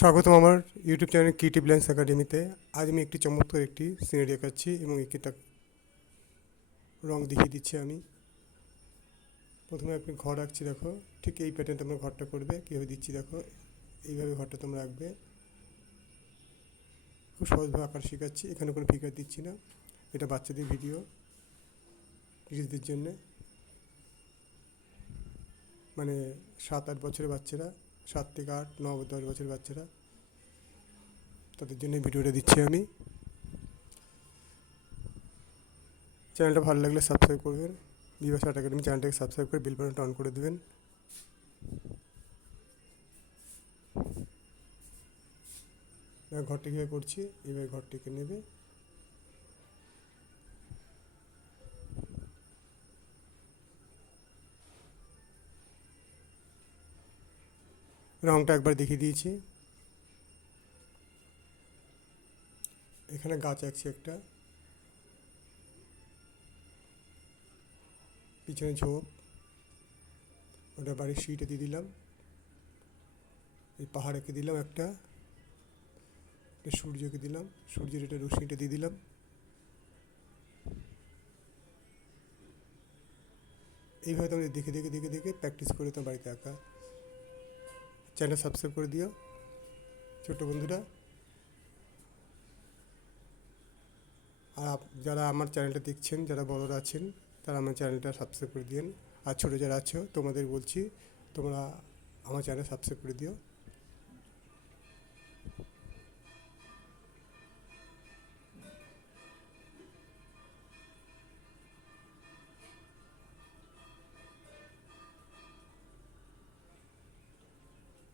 স্বাগতম আমার YouTube channel creative lines একাডেমিতে। আজ আমি একটি চমৎকার একটি সিনারি দেখাচ্ছি এবং একটা রং দেখিয়ে দিচ্ছি। আমি প্রথমে আপনি ঘর আঁকছি, দেখো ঠিক এই প্যাটার্ন তোমরা ঘরটা করবে। কীভাবে দিচ্ছি দেখো, এইভাবে ঘরটা তোমরা আঁকবে। খুব সহজভাবে আঁকার শেখাচ্ছি, এখানে কোনো ফিগার দিচ্ছি না। এটা বাচ্চাদের ভিডিও, কিডসদের জন্যে, মানে 7-8 বছরের বাচ্চারা, 7 থেকে 8, 9, 10 বছরের বাচ্চারা, তাদের জন্য ভিডিওটা দিচ্ছি আমি। চ্যানেলটা ভালো লাগলে সাবস্ক্রাইব করবেন। বিভাস আর্ট একাডেমি চ্যানেলটাকে সাবস্ক্রাইব করে বেল বাটনটা অন করে দেবেন। ঘরটা কীভাবে করছি, এইভাবে ঘরটিকে নেবে, রংটা একবার দেখিয়ে দিয়েছি। এখানে গাছ আঁকছি একটা, পিছনে ঝোপ, ওটা বাড়ির সিটে দিয়ে দিলাম। এই পাহাড় এঁকে দিলাম একটা, সূর্যকে দিলাম, সূর্যের এটা রশ্মিটা দিয়ে দিলাম। এইভাবে তোমাদের দেখে দেখে দেখে দেখে প্র্যাকটিস করে তোমার বাড়িতে আঁকা। চ্যানেল সাবস্ক্রাইব করে দিও ছোটো বন্ধুরা। আর যারা আমার চ্যানেলটা দেখছেন, যারা বড়রা আছেন, তারা আমার চ্যানেলটা সাবস্ক্রাইব করে দিন। আর ছোটো যারা আছো তোমাদের বলছি, তোমরা আমার চ্যানেল সাবস্ক্রাইব করে দিও।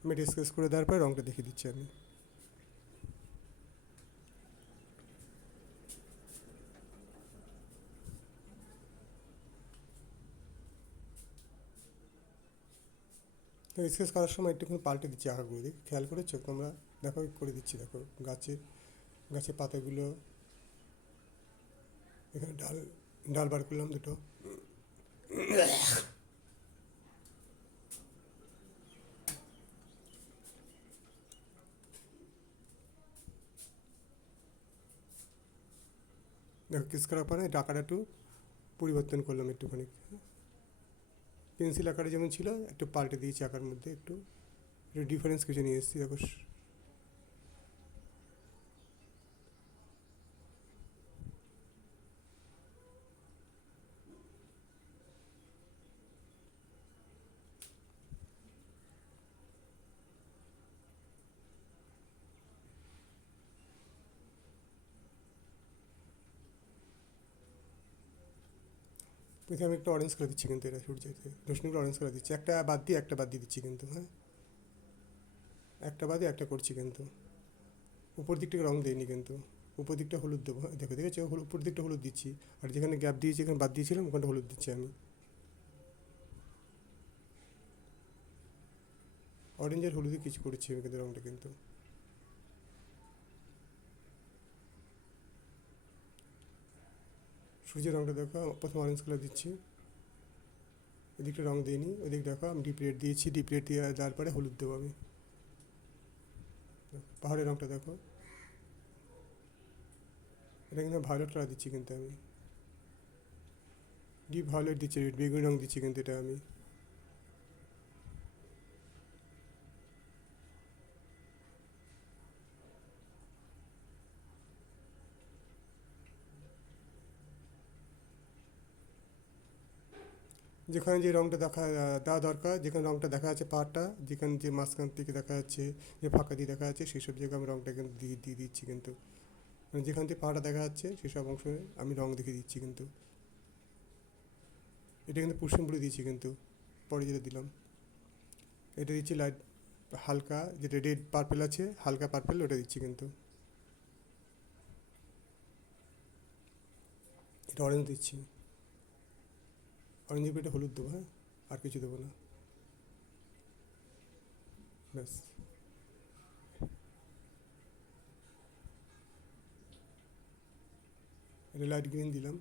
আমি ডিসকাস করে দেওয়ার পর রঙটা দেখিয়ে দিচ্ছি আমি। তো স্কেচ করার সময় একটুখানি পাল্টে দিচ্ছি আঁকাগুলো, দিক খেয়াল করেছো তোমরা? দেখো করে দিচ্ছি, দেখো গাছের পাতাগুলো, এখানে ডাল ডাল বার করলাম দুটো। দেখো কিস করার পরে আঁকাটা একটু পরিবর্তন করলাম একটুখানি, পেন্সিল আকারে যেমন ছিল একটু পাল্টে দিয়েছি আঁকার মধ্যে, একটু ডিফারেন্স কিছু নিয়ে এসেছি দেখো। প্রথমে আমি একটা অরেঞ্জ করে দিচ্ছি কিন্তু, এটা সূর্যতে রশ্মিগুলো অরেঞ্জ করে দিচ্ছি, একটা বাদ দিয়ে দিচ্ছি কিন্তু। হ্যাঁ, একটা বাদে একটা করছি কিন্তু, উপর দিকটাকে রং দিইনি কিন্তু, উপর দিকটা হলুদ দেবো। দেখো দেখেছি, উপর দিকটা হলুদ দিচ্ছি, আর যেখানে গ্যাপ দিয়েছি, এখানে বাদ দিয়েছিলাম, ওখানটা হলুদ দিচ্ছি আমি। অরেঞ্জের হলুদে কিছু করেছি আমি কিন্তু রংটা কিন্তু। সূর্যের রংটা দেখো, প্রথম অরেঞ্জ কালার দিচ্ছি, এদিকটা রং দিইনি, ওইদিক দেখো আমি ডিপ রেড দিয়েছি, ডিপ রেড দিয়ে দেওয়ার পরে হলুদ দেবো আমি। পাহাড়ের রংটা দেখো, এটা কিন্তু ভায়োলেট কালার দিচ্ছি কিন্তু আমি, ডিপ ভায়োলেট দিচ্ছি, বেগুনি রং দিচ্ছি কিন্তু এটা আমি। যেখানে যে রংটা দেওয়া দরকার, যেখানে রংটা দেখা যাচ্ছে পাহাড়টা, যেখানে যে মাঝখান থেকে দেখা যাচ্ছে, যে ফাঁকা দিয়ে দেখা যাচ্ছে, সেই সব জায়গায় আমি রংটা কিন্তু দিয়ে দিচ্ছি কিন্তু, মানে যেখান থেকে পাহাড়টা দেখা যাচ্ছে সেসব অংশে আমি রং দেখে দিচ্ছি কিন্তু। এটা কিন্তু পুষ্পিন বলে দিয়েছি কিন্তু, পরে যেটা দিলাম এটা দিচ্ছি লাইট হালকা, যেটা রেড পার্পেল আছে, হালকা পার্পেল, ওটা দিচ্ছি কিন্তু। এটা অরেঞ্জ দিচ্ছি, অরেঞ্জের এটা হলুদ দেবো। হ্যাঁ, আর কিছু দেবো না, ব্যাস। এটা লাইট গ্রিন দিলাম।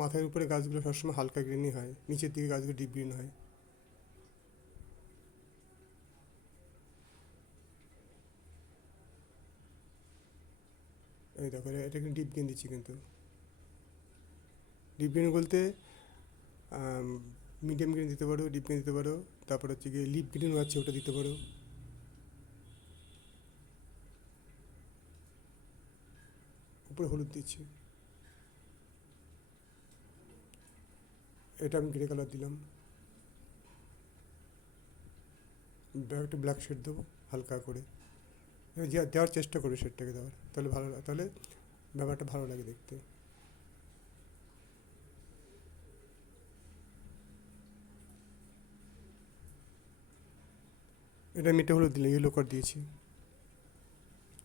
মাথার উপরে গাছগুলো সবসময় হালকা গ্রিনই হয়, নিচের দিকে গাছগুলো ডিপ গ্রিন হয়। এই দেখো, এটা কিন্তু ডিপ গ্রিন দিচ্ছি কিন্তু। ডিপ গ্রিন বলতে মিডিয়াম গ্রিন দিতে পারো, ডিপ গ্রিন দিতে পারো, তারপর হচ্ছে গিয়ে লিপ গ্রিনও আছে, ওটা দিতে পারো। উপরে হলুদ দিচ্ছি, এটা আমি গ্রে কালার দিলাম। একটা ব্ল্যাক শেড দেবো হালকা করে, দেওয়ার চেষ্টা করো শেডটাকে দেওয়ার, তাহলে ভালো, তাহলে ব্যাপারটা ভালো লাগে দেখতে। এটা মেটে হলুদ দিলে, ইয়েলো কালার দিয়েছি।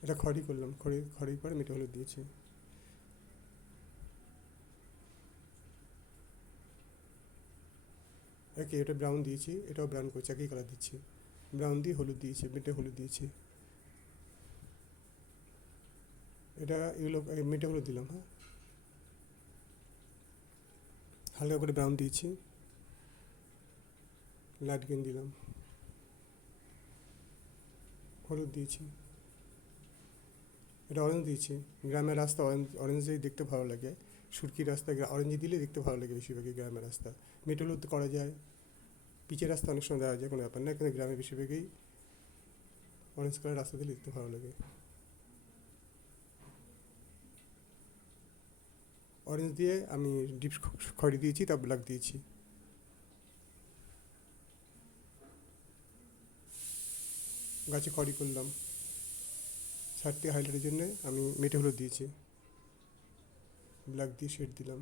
এটা খড়ি করলাম, খড়ি খড়ি করে মেটে হলুদ দিয়েছি। ওকে, এটা ব্রাউন দিয়েছি, এটাও ব্রাউন করছি, একই কালার দিচ্ছি। ব্রাউন দিয়ে হলুদ দিয়েছি, মেটে হলুদ দিয়েছি। এটা ইয়েলো, মেটে হলুদ দিলাম। হ্যাঁ, হালকা করে ব্রাউন দিয়েছি, লাইট গ্রিন দিলাম, হলুদ দিয়েছি। এটা অরেঞ্জ দিয়েছি। গ্রামের রাস্তা অরেঞ্জ, অরেঞ্জেই দেখতে ভালো লাগে। সুরকি রাস্তা অরেঞ্জ দিলে দেখতে ভালো লাগে বেশিরভাগই গ্রামের রাস্তা। মেটে হলুদ করা যায়, পিচের রাস্তা অনেক সময় দেওয়া যায়, কোনো ব্যাপার না, কিন্তু গ্রামে বেশিরভাগই অরেঞ্জ কালার রাস্তা দিলে দেখতে ভালো লাগে। অরেঞ্জ দিয়ে আমি ডিপ খড়ি দিয়েছি, তারপর ব্ল্যাক দিয়েছি। গাছে খড়ি করলাম, ছাদটি হাইলাইটের জন্য আমি মেটে হলুদ দিয়েছি, ব্ল্যাক দিয়ে শেড দিলাম।